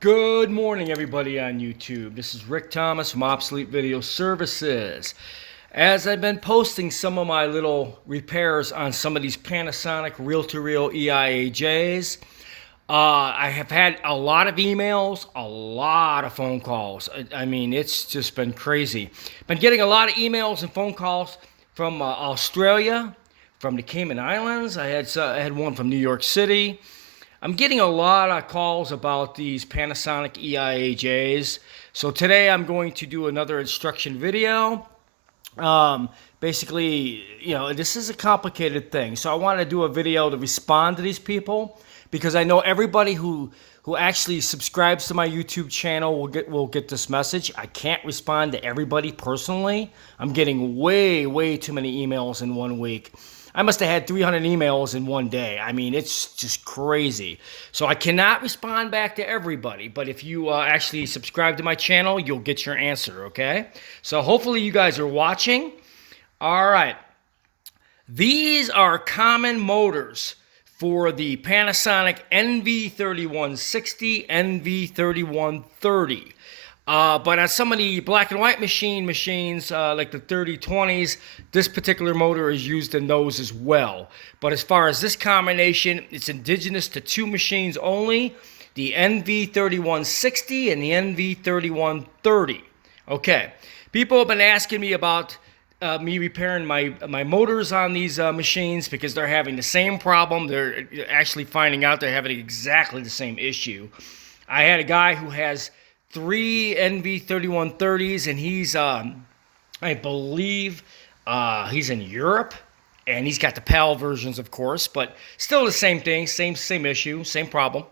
Good morning, everybody on YouTube. This is Rick Thomas from Obsolete Video Services. As I've been posting some of my little repairs on some of these Panasonic reel-to-reel EIAJs, I have had a lot of emails, a lot of phone calls. I mean, it's just been crazy. Been getting a lot of emails and phone calls from Australia, from the Cayman Islands. I had one from New York City. I'm getting a lot of calls about these Panasonic EIAJs. So today I'm going to do another instruction video. Basically, this is a complicated thing. So I want to do a video to respond to these people because I know everybody who actually subscribes to my YouTube channel will get this message. I can't respond to everybody personally. I'm getting way too many emails in 1 week. I must have had 300 emails in 1 day. I mean, it's just crazy. So I cannot respond back to everybody, but if you actually subscribe to my channel, you'll get your answer, okay? So hopefully you guys are watching. All right. These are common motors for the Panasonic NV3160, NV3130. But on some of the black and white machines, like the 3020s, this particular motor is used in those as well. But as far as this combination, it's indigenous to two machines only, the NV3160 and the NV3130. Okay, people have been asking me about me repairing my motors on these machines because they're having the same problem. They're actually finding out they're having exactly the same issue. I had a guy who has 3 NV3130s, and he's, I believe, he's in Europe, and he's got the PAL versions, of course, but still the same thing, same issue, same problem.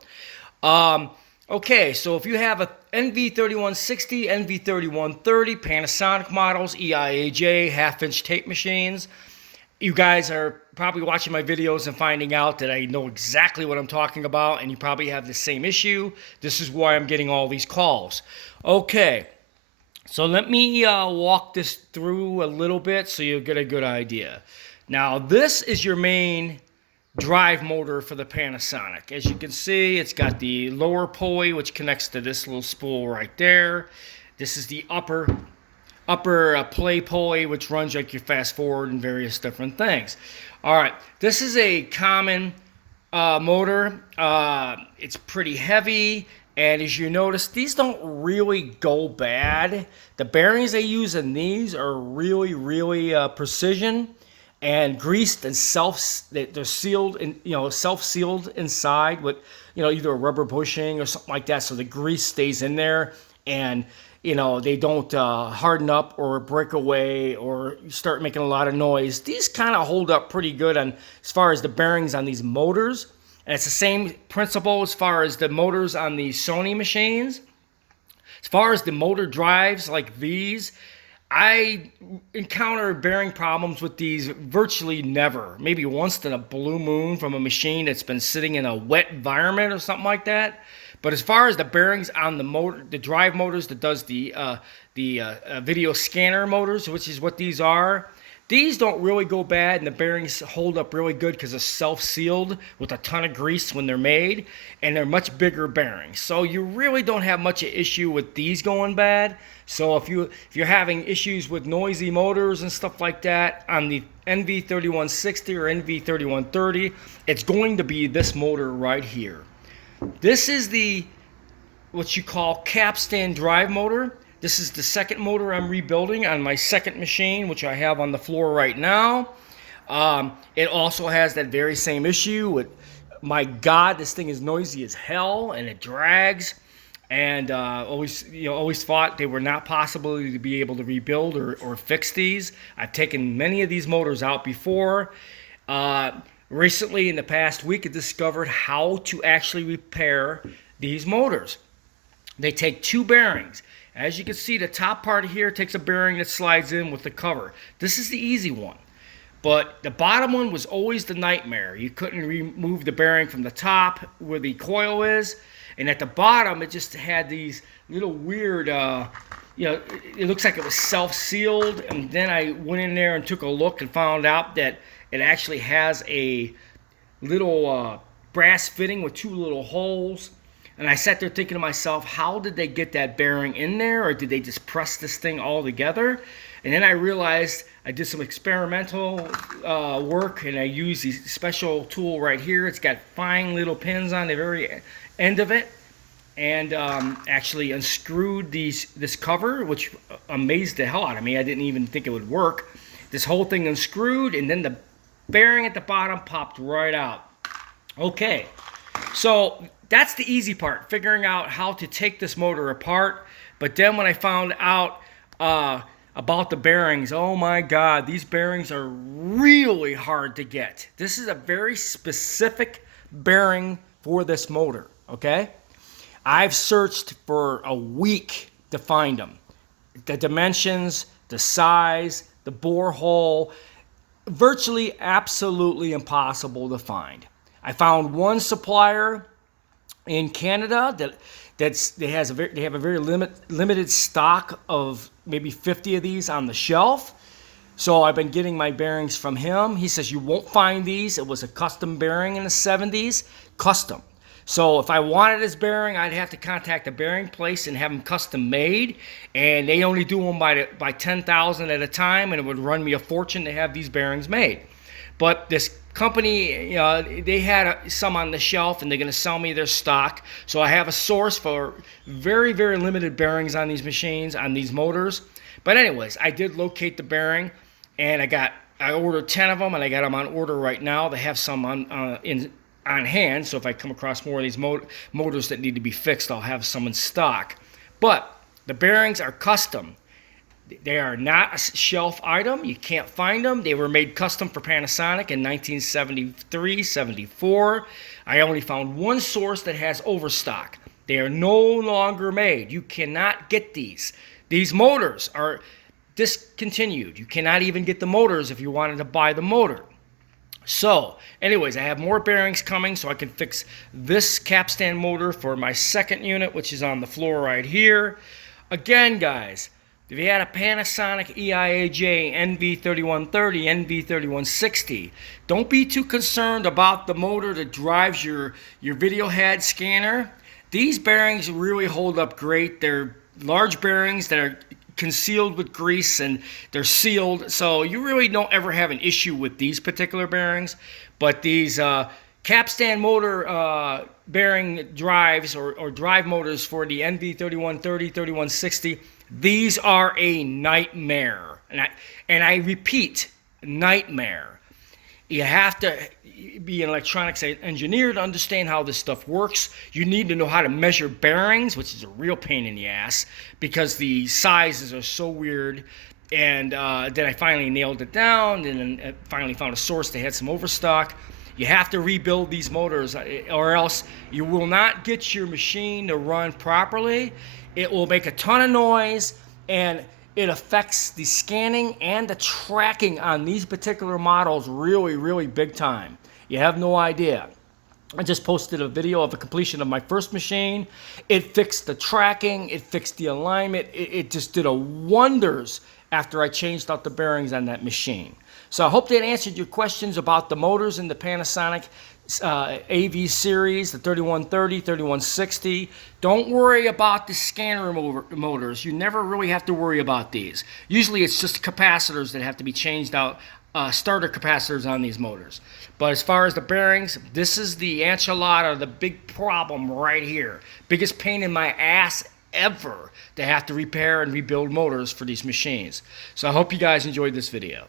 Okay, so if you have a NV3160, NV3130, Panasonic models, EIAJ, half-inch tape machines, you guys are probably watching my videos and finding out that I know exactly what I'm talking about, and you probably have the same issue. This is why I'm getting all these calls. Okay, so let me walk this through a little bit so you'll get a good idea. Now, this is your main drive motor for the Panasonic. As you can see, it's got the lower pulley, which connects to this little spool right there. This is the upper play pulley, which runs like your fast forward and various different things. All right, this is a common motor. It's pretty heavy, and as you notice, these don't really go bad. The bearings they use in these are really precision and greased and they're sealed and self-sealed inside with either a rubber bushing or something like that, so the grease stays in there and they don't harden up or break away or start making a lot of noise. These kind of hold up pretty good on as far as the bearings on these motors. And it's the same principle as far as the motors on the Sony machines. As far as the motor drives like these, I encounter bearing problems with these virtually never. Maybe once in a blue moon from a machine that's been sitting in a wet environment or something like that. But as far as the bearings on the motor, the drive motors that does the video scanner motors, which is what these are, these don't really go bad, and the bearings hold up really good because they're self-sealed with a ton of grease when they're made, and they're much bigger bearings. So you really don't have much issue with these going bad. So if you're having issues with noisy motors and stuff like that on the NV3160 or NV3130, it's going to be this motor right here. This is what you call capstan drive motor. This is the second motor I'm rebuilding on my second machine, which I have on the floor right now. It also has that very same issue. My God, this thing is noisy as hell, and it drags. And always thought they were not possible to be able to rebuild or fix these. I've taken many of these motors out before. Recently, in the past week, I discovered how to actually repair these motors. They take two bearings. As you can see, the top part here takes a bearing that slides in with the cover. This is the easy one. But the bottom one was always the nightmare. You couldn't remove the bearing from the top where the coil is. And at the bottom, it just had these little weird, it looks like it was self-sealed. And then I went in there and took a look and found out that it actually has a little brass fitting with two little holes. And I sat there thinking to myself, how did they get that bearing in there, or did they just press this thing all together? And then I realized I did some experimental work, and I used the special tool right here. It's got fine little pins on the very end of it, and actually unscrewed this cover, which amazed the hell out of me. I didn't even think it would work. This whole thing unscrewed, and then the bearing at the bottom popped right out. Okay, so that's the easy part, figuring out how to take this motor apart. But then when I found out about the bearings, oh my God, these bearings are really hard to get. This is a very specific bearing for this motor, okay? I've searched for a week to find them. The dimensions, the size, the bore hole, virtually absolutely impossible to find. I found one supplier in Canada they have a very limited stock of maybe 50 of these on the shelf. So I've been getting my bearings from him. He says you won't find these. It was a custom bearing in the 70s, custom. So if I wanted this bearing, I'd have to contact the bearing place and have them custom made, and they only do them by 10,000 at a time, and it would run me a fortune to have these bearings made. But this company, they had some on the shelf, and they're going to sell me their stock. So I have a source for very, very limited bearings on these machines, on these motors. But anyways, I did locate the bearing, and I ordered 10 of them, and I got them on order right now. They have some on hand, so if I come across more of these motors that need to be fixed, I'll have some in stock. But the bearings are custom. They are not a shelf item. You can't find them. They were made custom for Panasonic in 1973, 74. I only found one source that has overstock. They are no longer made. You cannot get these. These motors are discontinued. You cannot even get the motors if you wanted to buy the motor. So, anyways, I have more bearings coming so I can fix this capstan motor for my second unit, which is on the floor right here. Again, guys, if you had a Panasonic EIAJ NV3130, NV3160, don't be too concerned about the motor that drives your video head scanner. These bearings really hold up great. They're large bearings that are concealed with grease, and they're sealed, so you really don't ever have an issue with these particular bearings. But these capstan motor bearing drives or drive motors for the NV3130, 3160, these are a nightmare, and I repeat, nightmare. You have to be an electronics engineer to understand how this stuff works. You need to know how to measure bearings, which is a real pain in the ass because the sizes are so weird. And then I finally nailed it down, and then finally found a source that had some overstock. You have to rebuild these motors, or else you will not get your machine to run properly. It will make a ton of noise, and it affects the scanning and the tracking on these particular models really, really big time. You have no idea. I just posted a video of the completion of my first machine. It fixed the tracking, it fixed the alignment, it just did wonders after I changed out the bearings on that machine. So I hope that answered your questions about the motors in the Panasonic AV series, the 3130, 3160. Don't worry about the scanner motors. You never really have to worry about these. Usually it's just capacitors that have to be changed out, starter capacitors on these motors. But as far as the bearings, this is the enchilada, the big problem right here. Biggest pain in my ass ever to have to repair and rebuild motors for these machines. So I hope you guys enjoyed this video.